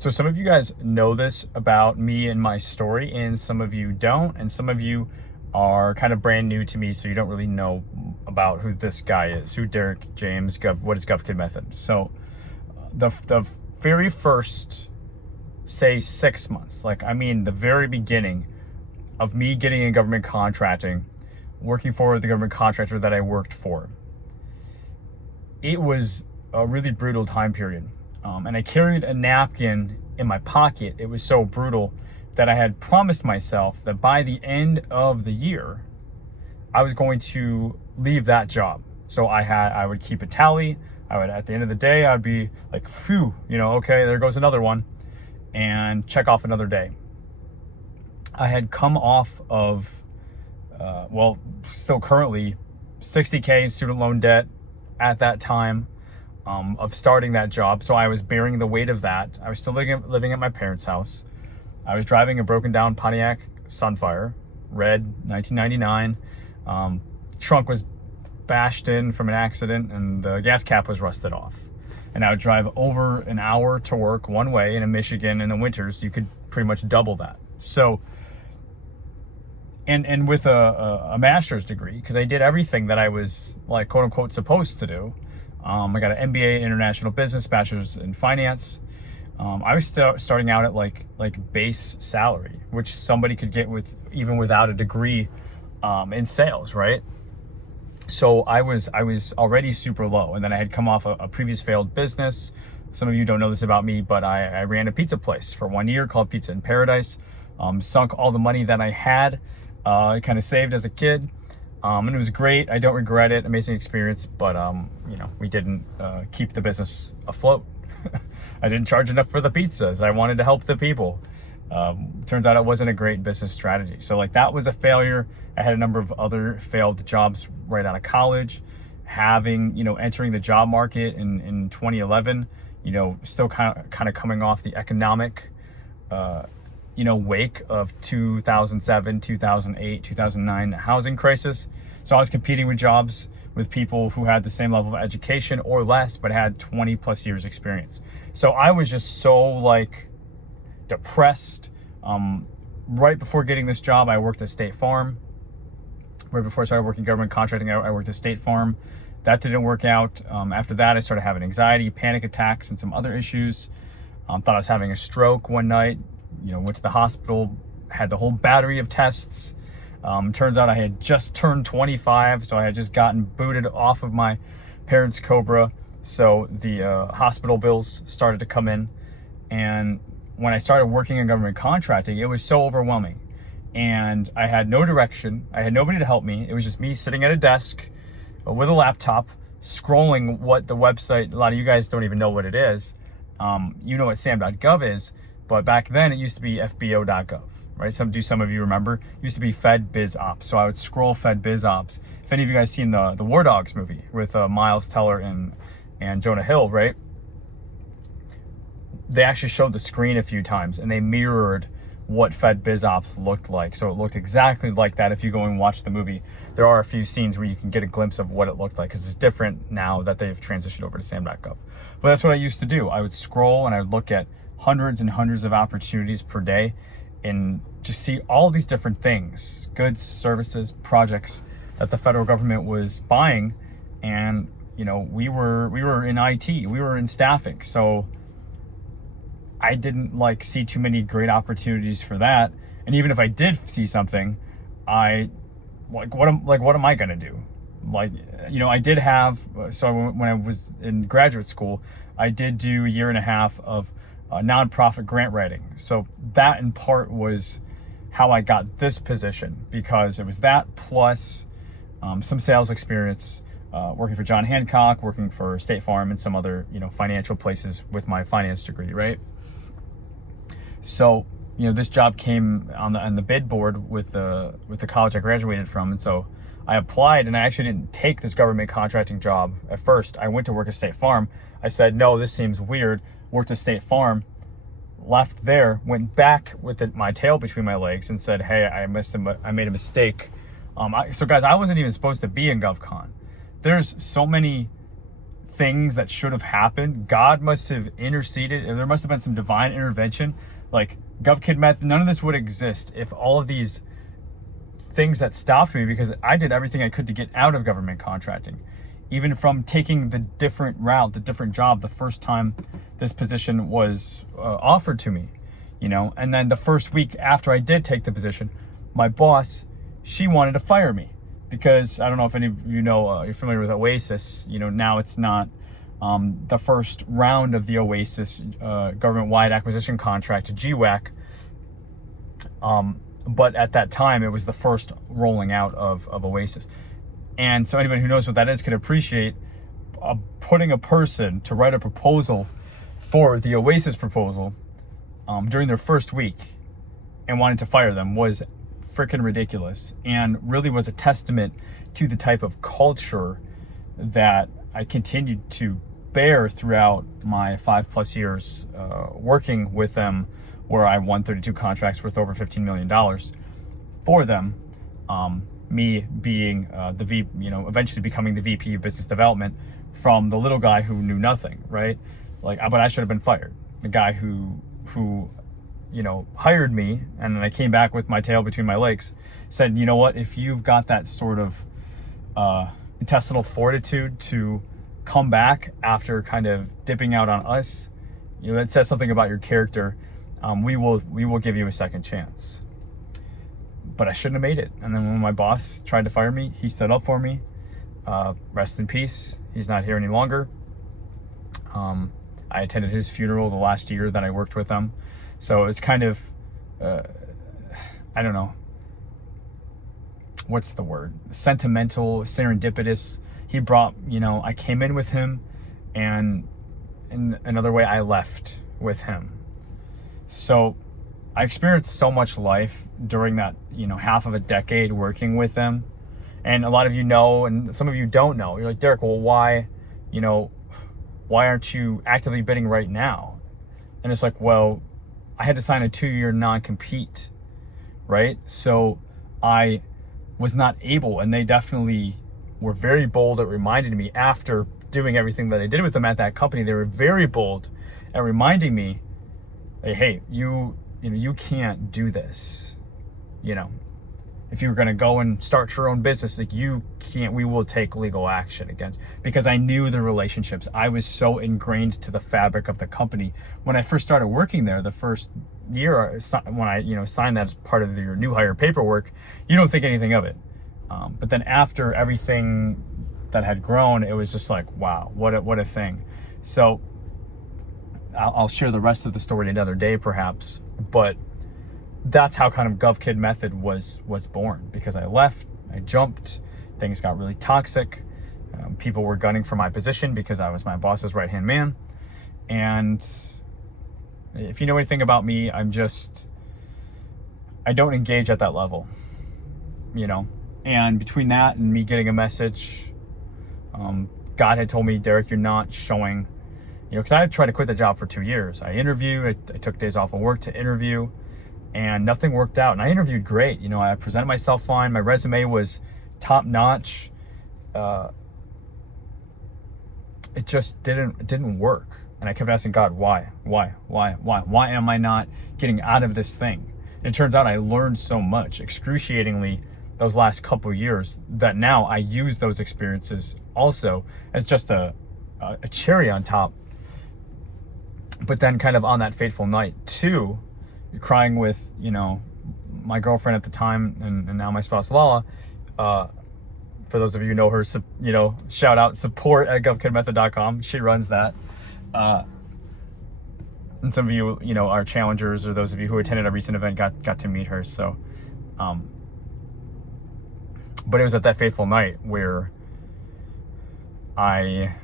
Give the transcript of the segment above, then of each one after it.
So some of you guys know this about me and my story, and some of you don't, and some of you are kind of brand new to me, so you don't really know about who this guy is, who Derek James, what is GovCon Method. So the very first, say 6 months, the very beginning of me getting in government contracting, working for the government contractor that I worked for, it was a really brutal time period. And I carried a napkin in my pocket. It was so brutal that I had promised myself that by the end of the year, I was going to leave that job. So I would keep a tally. At the end of the day, I'd be like, phew, okay, there goes another one, and check off another day. I had come off of, still currently $60K in student loan debt at that time. Of starting that job. So I was bearing the weight of that. I was still living at my parents' house. I was driving a broken down Pontiac Sunfire, red, 1999. Trunk was bashed in from an accident and the gas cap was rusted off. And I would drive over an hour to work one way, and in Michigan in the winters, you could pretty much double that. So, and with a master's degree, because I did everything that I was like, quote unquote, supposed to do. I got an MBA in international business, bachelor's in finance. I was starting out at like base salary, which somebody could get with even without a degree in sales, right? So I was already super low, and then I had come off a previous failed business. Some of you don't know this about me, but I ran a pizza place for 1 year called Pizza in Paradise. Sunk all the money that I had, kind of saved as a kid. And it was great. I don't regret it. Amazing experience, but we didn't keep the business afloat. I didn't charge enough for the pizzas. I wanted to help the people. Turns out it wasn't a great business strategy. So that was a failure. I had a number of other failed jobs right out of college. Entering the job market in 2011, still kind of coming off the economic wake of 2007, 2008, 2009 housing crisis. So I was competing with jobs with people who had the same level of education or less, but had 20 plus years experience. So I was just so depressed. Right before getting this job, I worked at State Farm. Right before I started working government contracting, I worked at State Farm. That didn't work out. After that, I started having anxiety, panic attacks, and some other issues. Thought I was having a stroke one night. Went to the hospital, had the whole battery of tests. Turns out I had just turned 25, so I had just gotten booted off of my parents' Cobra. So the hospital bills started to come in. And when I started working in government contracting, it was so overwhelming. And I had no direction. I had nobody to help me. It was just me sitting at a desk with a laptop, scrolling what the website, a lot of you guys don't even know what it is. You know what SAM.gov is. But back then, it used to be FBO.gov, right? Some of you remember? It used to be Fed Biz Ops. So I would scroll Fed Biz Ops. If any of you guys seen the War Dogs movie with Miles Teller and Jonah Hill, right? They actually showed the screen a few times, and they mirrored what Fed Biz Ops looked like. So it looked exactly like that. If you go and watch the movie, there are a few scenes where you can get a glimpse of what it looked like, because it's different now that they've transitioned over to SAM.gov. But that's what I used to do. I would scroll and I would look at hundreds and hundreds of opportunities per day and just see all these different things, goods, services, projects that the federal government was buying. And we were in IT, we were in staffing, so I didn't see too many great opportunities for that. And even if I did see something, what am I gonna do? I did have, so when I was in graduate school, I did do a year and a half of nonprofit grant writing. So that in part was how I got this position, because it was that plus some sales experience, working for John Hancock, working for State Farm, and some other financial places with my finance degree, right? So this job came on the bid board with the college I graduated from, and so I applied, and I actually didn't take this government contracting job at first. I went to work at State Farm. I said, no, this seems weird. Worked at State Farm, left there, went back with my tail between my legs and said, hey, I made a mistake. So guys, I wasn't even supposed to be in GovCon. There's so many things that should have happened. God must have interceded, and there must have been some divine intervention. Like GovKid method, none of this would exist if all of these things that stopped me, because I did everything I could to get out of government contracting. Even from taking the different route, the different job, the first time this position was offered to me, and then the first week after I did take the position, my boss, she wanted to fire me because, I don't know if any of you know, you're familiar with Oasis, now it's not the first round of the Oasis government-wide acquisition contract, GWAC, but at that time it was the first rolling out of Oasis. And so anybody who knows what that is can appreciate putting a person to write a proposal for the Oasis proposal during their first week and wanting to fire them was freaking ridiculous, and really was a testament to the type of culture that I continued to bear throughout my 5+ years working with them, where I won 32 contracts worth over $15 million for them. Me being the VP, eventually becoming the VP of business development from the little guy who knew nothing, right? But I should have been fired. The guy who hired me, and then I came back with my tail between my legs, said, you know what, if you've got that sort of intestinal fortitude to come back after kind of dipping out on us, that says something about your character. We will give you a second chance. But I shouldn't have made it. And then when my boss tried to fire me, he stood up for me. Rest in peace. He's not here any longer. I attended his funeral the last year that I worked with him. So it's kind of, I don't know, what's the word? Sentimental, serendipitous. He brought, I came in with him, and in another way, I left with him. So I experienced so much life during that, half of a decade working with them. And a lot of you know, and some of you don't know. You're like, Derek, well, why aren't you actively bidding right now? And it's like, well, I had to sign a 2-year non-compete, right? So I was not able, and they definitely were very bold at reminding me, after doing everything that I did with them at that company, they were very bold at reminding me, hey, you can't do this. If you were going to go and start your own business, you can't, we will take legal action against, because I knew the relationships. I was so ingrained to the fabric of the company. When I first started working there, the first year, when I, signed that as part of your new hire paperwork, you don't think anything of it. But then after everything that had grown, it was just like, wow, what a thing. So I'll share the rest of the story another day, perhaps, but that's how kind of GovKid method was born, because I left, I jumped, things got really toxic. People were gunning for my position because I was my boss's right-hand man. And if you know anything about me, I don't engage at that level, and between that and me getting a message, God had told me, Derek, you're not showing, because I had tried to quit the job for 2 years. I interviewed, I took days off of work to interview, and nothing worked out. And I interviewed great. I presented myself fine. My resume was top notch. It just didn't work. And I kept asking God, why am I not getting out of this thing? And it turns out I learned so much excruciatingly those last couple years that now I use those experiences also as just a cherry on top. But then kind of on that fateful night too, crying with, my girlfriend at the time, and now my spouse, Lala. For those of you who know her, shout out, support at govkidmethod.com. She runs that. And some of you, are challengers, or those of you who attended a recent event got to meet her. So, but it was at that fateful night where I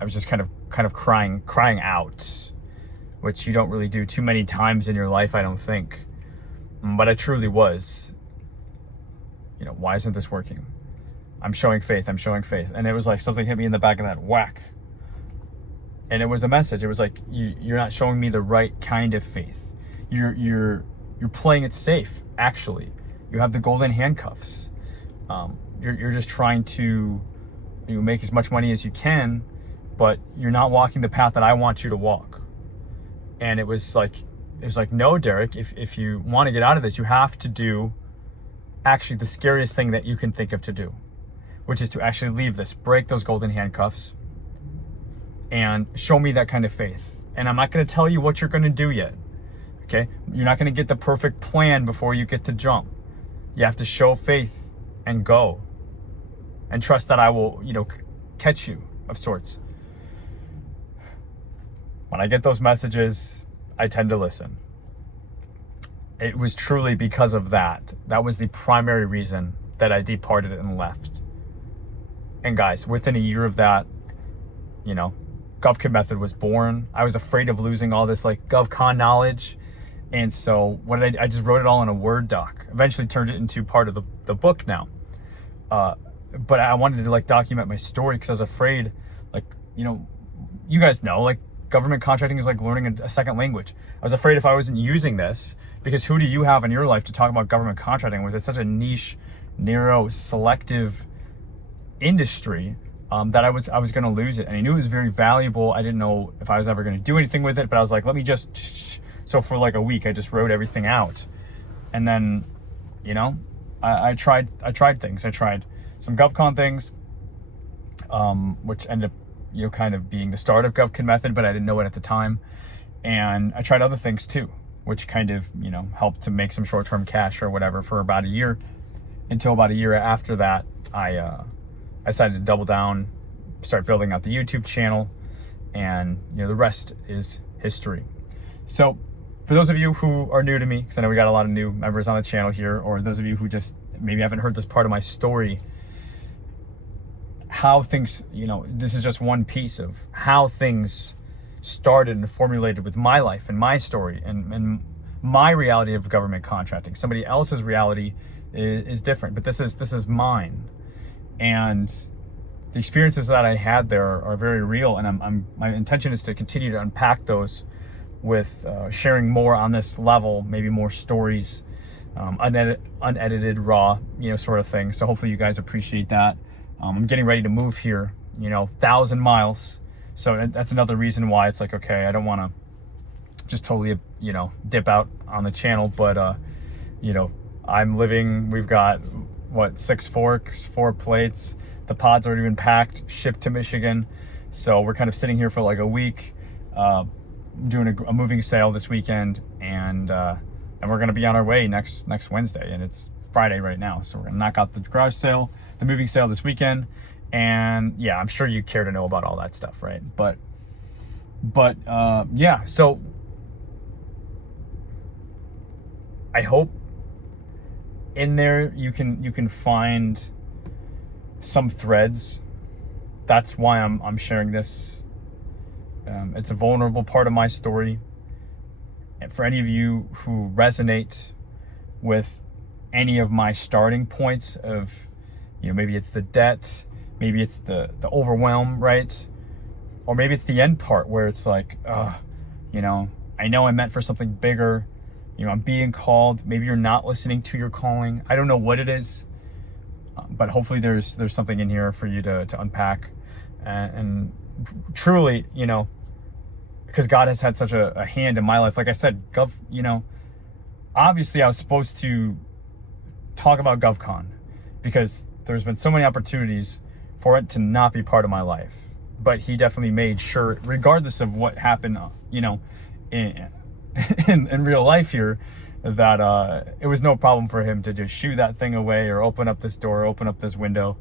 was just kind of crying out, which you don't really do too many times in your life, I don't think. But I truly was. Why isn't this working? I'm showing faith. And it was like something hit me in the back of that, whack. And it was a message. It was like, you're not showing me the right kind of faith. You're playing it safe, actually. You have the golden handcuffs. You're just trying to make as much money as you can but you're not walking the path that I want you to walk. And it was like, no, Derek, if you want to get out of this, you have to do actually the scariest thing that you can think of to do, which is to actually leave this, break those golden handcuffs, and show me that kind of faith. And I'm not going to tell you what you're going to do yet. Okay? You're not going to get the perfect plan before you get to jump. You have to show faith and go and trust that I will, catch you of sorts. When I get those messages, I tend to listen. It was truly because of that. That was the primary reason that I departed and left. And guys, within a year of that, GovCon method was born. I was afraid of losing all this like GovCon knowledge. And so what did I just wrote it all in a Word doc. Eventually turned it into part of the book now. But I wanted to like document my story because I was afraid, you guys know, like government contracting is like learning a second language. I was afraid if I wasn't using this, because who do you have in your life to talk about government contracting with? It's such a niche, narrow, selective industry that I was going to lose it. And I knew it was very valuable. I didn't know if I was ever going to do anything with it, but I was like, let me just, so for like a week, I just wrote everything out. And then, I tried things. I tried some GovCon things, which ended up, kind of being the start of GovCon method, but I didn't know it at the time. And I tried other things too, which kind of, helped to make some short-term cash or whatever for about a year, until about a year after that, I decided to double down, start building out the YouTube channel, and the rest is history. So for those of you who are new to me, because I know we got a lot of new members on the channel here, or those of you who just maybe haven't heard this part of my story, how things, this is just one piece of how things started and formulated with my life and my story and my reality of government contracting. Somebody else's reality is different, but this is mine. And the experiences that I had there are very real, and my intention is to continue to unpack those with sharing more on this level, maybe more stories, unedited, raw, sort of thing. So hopefully you guys appreciate that. I'm getting ready to move here, 1,000 miles. So that's another reason why it's like, okay, I don't want to just totally, dip out on the channel. But, we've got, 6 forks, 4 plates. The pod's already been packed, shipped to Michigan. So we're kind of sitting here for like a week, doing a moving sale this weekend. And we're going to be on our way next Wednesday. And it's Friday right now. So we're going to knock out the garage sale, the moving sale this weekend. And yeah, I'm sure you care to know about all that stuff, right? But yeah, so I hope in there you can find some threads. That's why I'm sharing this. It's a vulnerable part of my story. And for any of you who resonate with any of my starting points of, maybe it's the debt, maybe it's the overwhelm, right? Or maybe it's the end part where it's like, I know I'm meant for something bigger. I'm being called. Maybe you're not listening to your calling. I don't know what it is, but hopefully there's something in here for you to unpack. And truly, because God has had such a hand in my life. Like I said, obviously I was supposed to talk about GovCon because there's been so many opportunities for it to not be part of my life. But he definitely made sure, regardless of what happened, in real life here, that it was no problem for him to just shoo that thing away or open up this door, open up this window,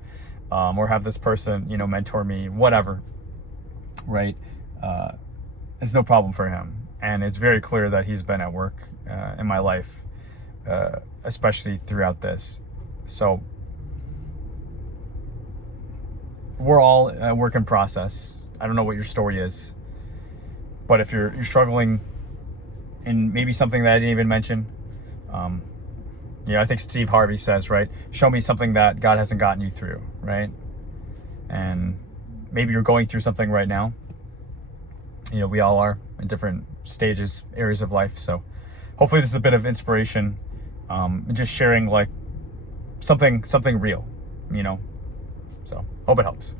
or have this person, mentor me, whatever, right? It's no problem for him. And it's very clear that he's been at work in my life, especially throughout this. So we're all a work in process. I don't know what your story is, but if you're struggling in maybe something that I didn't even mention, I think Steve Harvey says, right, show me something that God hasn't gotten you through, right? And maybe you're going through something right now. We all are in different stages, areas of life. So hopefully this is a bit of inspiration, and just sharing like something real, So hope it helps.